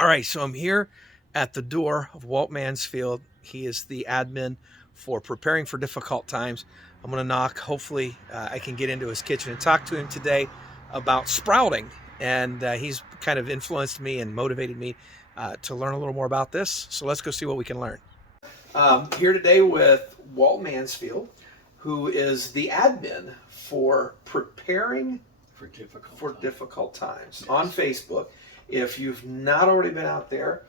All right, so I'm here at the door of Walt Mansfield. He is the admin for Preparing for Difficult Times. I'm going to knock. Hopefully, I can get into his kitchen and talk to him today about sprouting. And he's kind of influenced me and motivated me to learn a little more about this. So let's go see what we can learn. Here today with Walt Mansfield, who is the admin for Preparing for Difficult Times yes. on Facebook. If you've not already been out there,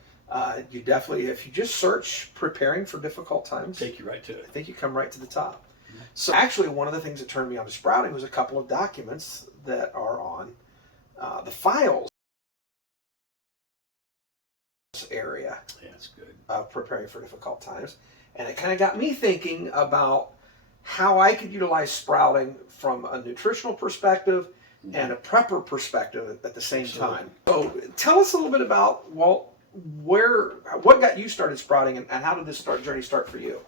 you definitely, if you just search Preparing for Difficult Times, take you right to it. I think you come right to the top. Mm-hmm. So actually, one of the things that turned me on to sprouting was a couple of documents that are on the files area. Yeah, that's good. Of Preparing for Difficult Times. And it kind of got me thinking about how I could utilize sprouting from a nutritional perspective and a prepper perspective at the same time. So tell us a little bit about, Walt, what got you started sprouting, and how did this journey start for you?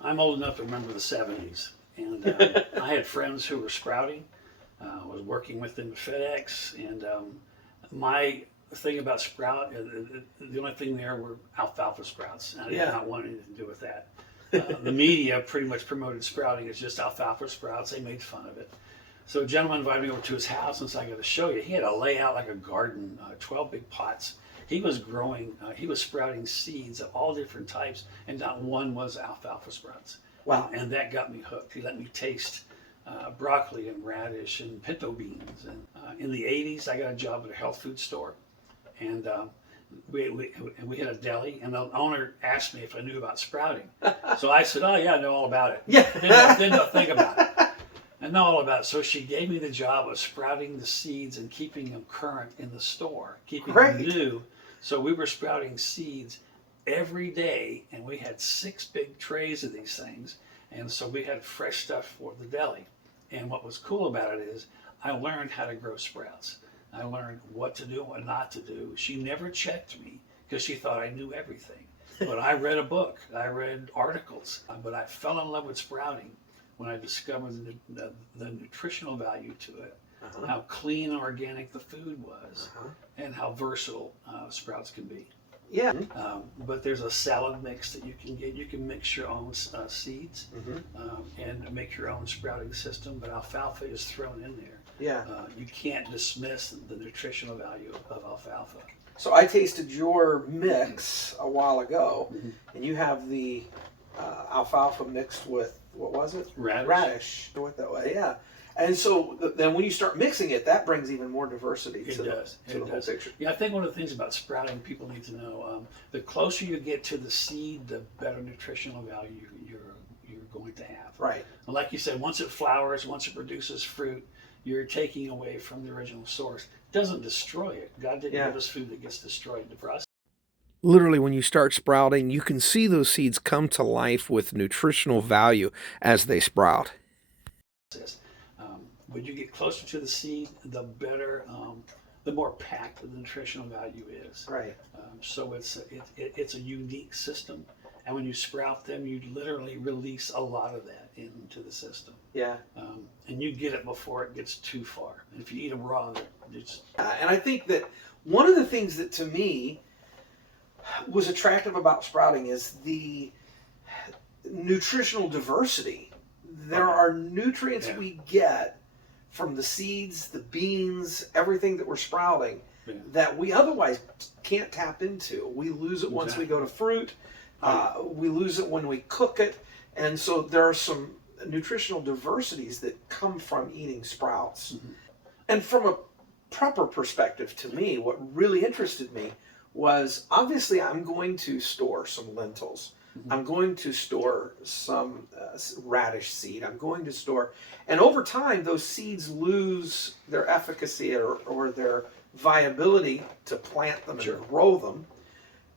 I'm old enough to remember the 70s, and I had friends who were sprouting. I was working with them at FedEx, and my thing about sprout, the only thing there were alfalfa sprouts. I did not want anything to do with that. The media pretty much promoted sprouting as just alfalfa sprouts. They made fun of it. So a gentleman invited me over to his house and said, I got to show you. He had a layout like a garden, 12 big pots. He was growing, he was sprouting seeds of all different types, and not one was alfalfa sprouts. Wow. And that got me hooked. He let me taste broccoli and radish and pinto beans. And in the 80s, I got a job at a health food store. And we had a deli, and the owner asked me if I knew about sprouting. So I said, oh yeah, I know all about it. Yeah. Didn't think about it. I know all about it. So she gave me the job of sprouting the seeds and keeping them current in the store, keeping them new. So we were sprouting seeds every day, and we had 6 big trays of these things. And so we had fresh stuff for the deli. And what was cool about it is I learned how to grow sprouts. I learned what to do and what not to do. She never checked me because she thought I knew everything. But I read a book, I read articles, but I fell in love with sprouting when I discovered the nutritional value to it, how clean and organic the food was, and how versatile sprouts can be. Yeah. But there's a salad mix that you can get. You can mix your own seeds and make your own sprouting system, but alfalfa is thrown in there. Yeah. You can't dismiss the nutritional value of alfalfa. So I tasted your mix a while ago, and you have the alfalfa mixed with, what was it? Radish. With that way, yeah. And so then when you start mixing it, that brings even more diversity to the whole picture. Yeah, I think one of the things about sprouting people need to know, the closer you get to the seed, the better nutritional value you're going to have. Right. And like you said, once it flowers, once it produces fruit, you're taking away from the original source. It doesn't destroy it. God didn't give us food that gets destroyed in the process. Literally, when you start sprouting, you can see those seeds come to life with nutritional value as they sprout. When you get closer to the seed, the better, the more packed the nutritional value is. Right. So it's a unique system, and when you sprout them, you literally release a lot of that into the system. Yeah. And you get it before it gets too far. And if you eat them raw, it's. And I think that one of the things that to me was attractive about sprouting is the nutritional diversity. There are nutrients we get from the seeds, the beans, everything that we're sprouting that we otherwise can't tap into. We lose it once we go to fruit. We lose it when we cook it. And so there are some nutritional diversities that come from eating sprouts. And from a prepper perspective, to me, what really interested me was, obviously I'm going to store some lentils. I'm going to store some radish seed. I'm going to store, and over time those seeds lose their efficacy or their viability to plant them and grow them.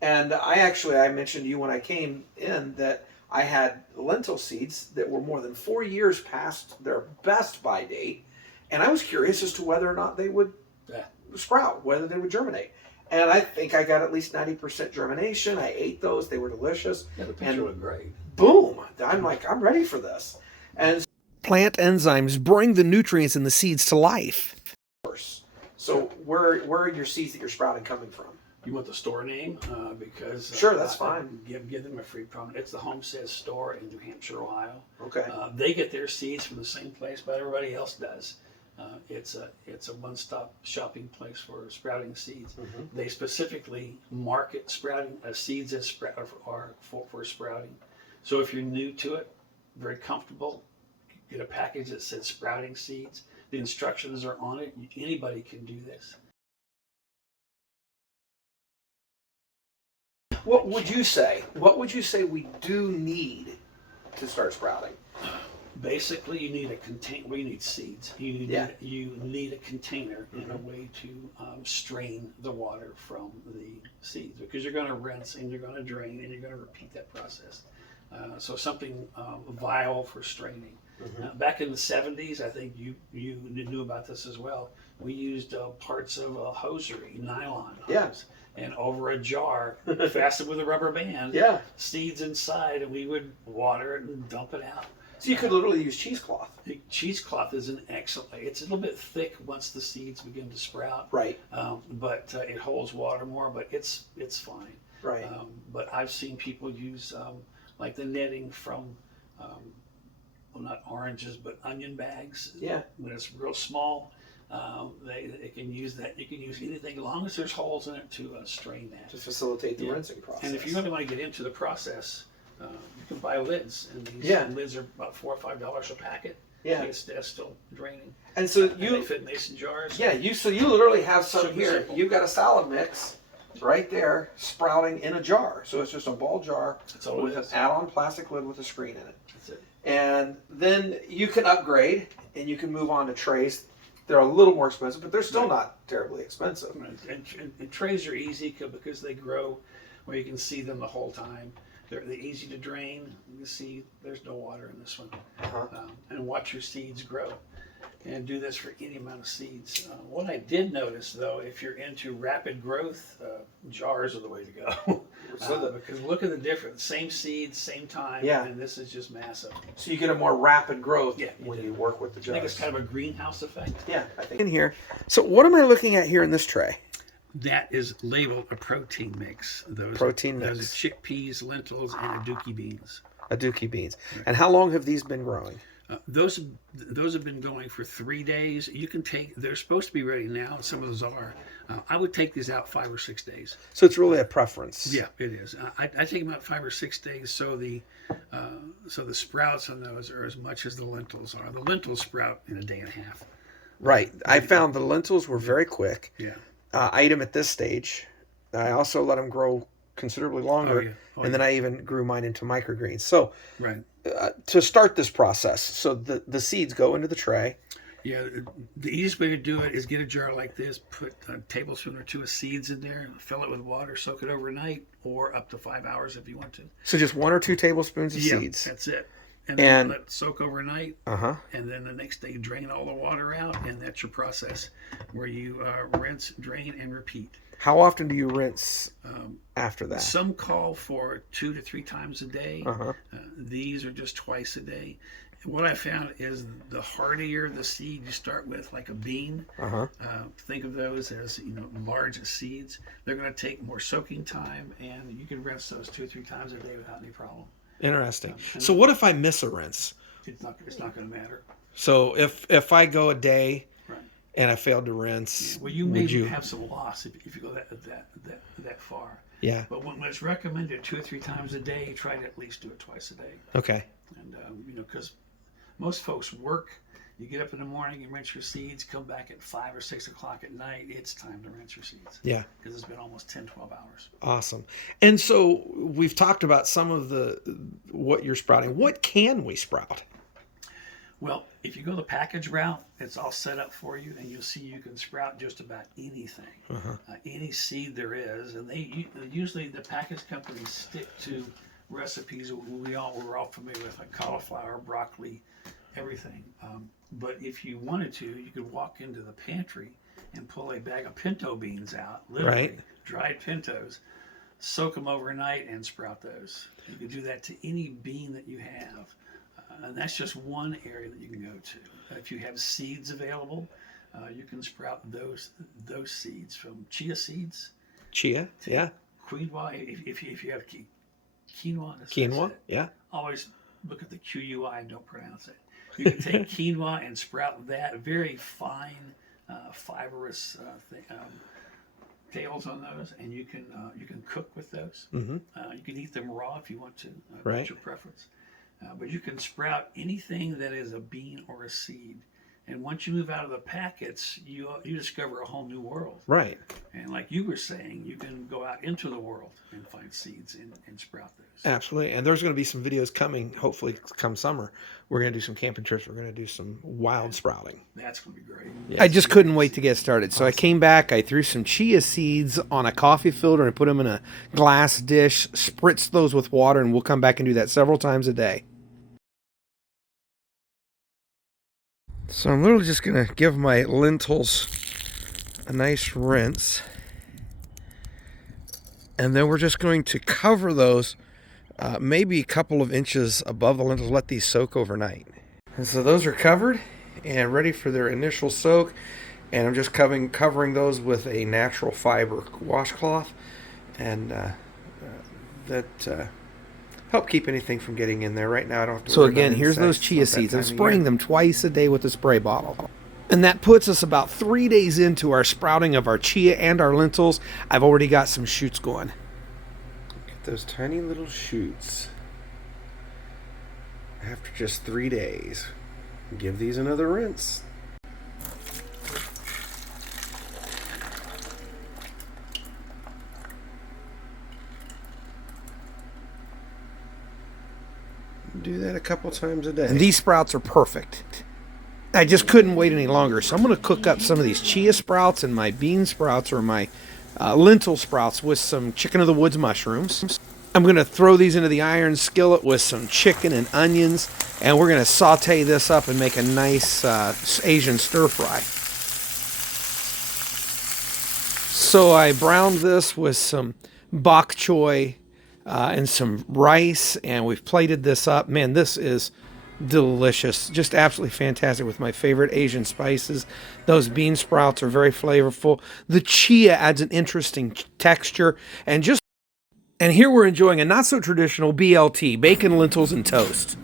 And I mentioned to you when I came in that I had lentil seeds that were more than 4 years past their best by date, and I was curious as to whether or not they would sprout, whether they would germinate. And I think I got at least 90% germination. I ate those. They were delicious. Yeah, the picture looked great. Boom. I'm like, I'm ready for this. And plant enzymes bring the nutrients in the seeds to life. So where are your seeds that you're sprouting coming from? You want the store name because Sure, that's fine. Give them a free promo. It's the Homestead Store in New Hampshire, Ohio. Okay. They get their seeds from the same place, but everybody else does. It's a one-stop shopping place for sprouting seeds. Mm-hmm. They specifically market sprouting seeds as are for sprouting. So if you're new to it, very comfortable, get a package that says sprouting seeds. The instructions are on it. Anybody can do this. What would you say? What would you say we do need to start sprouting? Basically, you need a container. We need seeds. You need a container and a way to strain the water from the seeds, because you're going to rinse and you're going to drain and you're going to repeat that process. So something vial for straining. Back in the 70s, I think you knew about this as well. We used parts of a hosiery, nylon hose, and over a jar fastened with a rubber band, seeds inside, and we would water it and dump it out. So you could literally use cheesecloth. Cheesecloth is an excellent. It's a little bit thick once the seeds begin to sprout. Right. But it holds water more. But it's fine. Right. But I've seen people use like the netting from, well, not oranges, but onion bags. Yeah. When it's real small, they can use that. You can use anything as long as there's holes in it to strain that. To facilitate the rinsing process. And if you really want to get into the process, you can buy lids, and these lids are about $4 or $5 a packet. Yeah, it's still draining. And so they fit in mason jars. Yeah, so you literally have some Super here. simple. You've got a salad mix right there, sprouting in a jar. So it's just a ball jar with an add-on plastic lid with a screen in it. That's it. And then you can upgrade, and you can move on to trays. They're a little more expensive, but they're still not terribly expensive. And trays are easy because they grow where you can see them the whole time. They're easy to drain. You can see there's no water in this one. And watch your seeds grow. And do this for any amount of seeds. What I did notice, though, if you're into rapid growth, jars are the way to go. Because look at the difference. Same seeds, same time, and this is just massive. So you get a more rapid growth when you work with the jars. I think it's kind of a greenhouse effect. Yeah, I think. In here. So what am I looking at here in this tray? That is labeled a protein mix. Those are chickpeas, lentils, and aduki beans. Aduki beans. Right. And how long have these been growing? Those have been going for 3 days. You can take. They're supposed to be ready now. Some of those are. I would take these out 5 or 6 days. So it's really a preference. Yeah, it is. I take them out 5 or 6 days, so the sprouts on those are as much as the lentils are. The lentils sprout in a day and a half. Right. I found the lentils were very quick. Yeah. I ate them at this stage. I also let them grow considerably longer, and then I even grew mine into microgreens. So, to start this process, so the seeds go into the tray. Yeah, the easiest way to do it is get a jar like this, put a tablespoon or 2 of seeds in there, fill it with water, soak it overnight, or up to 5 hours if you want to. So just 1 or 2 tablespoons of seeds. That's it. And then let it soak overnight. And then the next day, drain all the water out, and that's your process, where you rinse, drain, and repeat. How often do you rinse after that? Some call for 2 to 3 times a day. These are just twice a day. What I found is the hardier the seed you start with, like a bean, think of those as large seeds. They're going to take more soaking time, and you can rinse those 2 or 3 times a day without any problem. Interesting. So what if I miss a rinse? It's not going to matter. So if I go a day and I failed to rinse, well, you may have some loss if you go that far. Yeah. But when it's recommended 2 or 3 times a day, try to at least do it twice a day. Okay. And because most folks work. You get up in the morning, you rinse your seeds, come back at 5 or 6 o'clock at night, it's time to rinse your seeds. Yeah. Because it's been almost 10, 12 hours. Awesome. And so we've talked about some of what you're sprouting. What can we sprout? Well, if you go the package route, it's all set up for you, and you'll see you can sprout just about anything, any seed there is. And usually the package companies stick to recipes we're all familiar with, like cauliflower, broccoli, everything. But if you wanted to, you could walk into the pantry and pull a bag of pinto beans out, literally dried pintos, soak them overnight, and sprout those. You can do that to any bean that you have. And that's just one area that you can go to. If you have seeds available, you can sprout those seeds from chia seeds. Chia, yeah. Quinoa, if you have quinoa, Quinoa, yeah. always look at the QUI and don't pronounce it. You can take quinoa and sprout that very fine, fibrous tails on those, and you can cook with those. Mm-hmm. You can eat them raw if you want to. Right. That's your preference. But you can sprout anything that is a bean or a seed. And once you move out of the packets, you discover a whole new world. Right. And like you were saying, you can go out into the world and find seeds and sprout those. Absolutely. And there's going to be some videos coming, hopefully come summer. We're going to do some camping trips. We're going to do some wild sprouting. That's going to be great. Yeah. I just couldn't wait to get started. So I came back, I threw some chia seeds on a coffee filter and put them in a glass dish, spritzed those with water, and we'll come back and do that several times a day. So I'm literally just going to give my lentils a nice rinse. And then we're just going to cover those maybe a couple of inches above the lentils, let these soak overnight. And so those are covered and ready for their initial soak. And I'm just covering those with a natural fiber washcloth. And that help keep anything from getting in there. Right now I don't have to worry about insects. Here's those chia seeds. I'm spraying them twice a day with a spray bottle. And that puts us about 3 days into our sprouting of our chia and our lentils. I've already got some shoots going. Look at those tiny little shoots. After just 3 days. Give these another rinse. Do that a couple times a day. And these sprouts are perfect. I just couldn't wait any longer. So I'm going to cook up some of these chia sprouts and my bean sprouts or my lentil sprouts with some chicken of the woods mushrooms. I'm going to throw these into the iron skillet with some chicken and onions. And we're going to saute this up and make a nice Asian stir fry. So I browned this with some bok choy and some rice, and we've plated this up. Man, this is delicious. Just absolutely fantastic with my favorite Asian spices. Those bean sprouts are very flavorful. The chia adds an interesting texture. And here we're enjoying a not so traditional BLT, bacon, lentils, and toast.